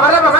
¡Vale, papá!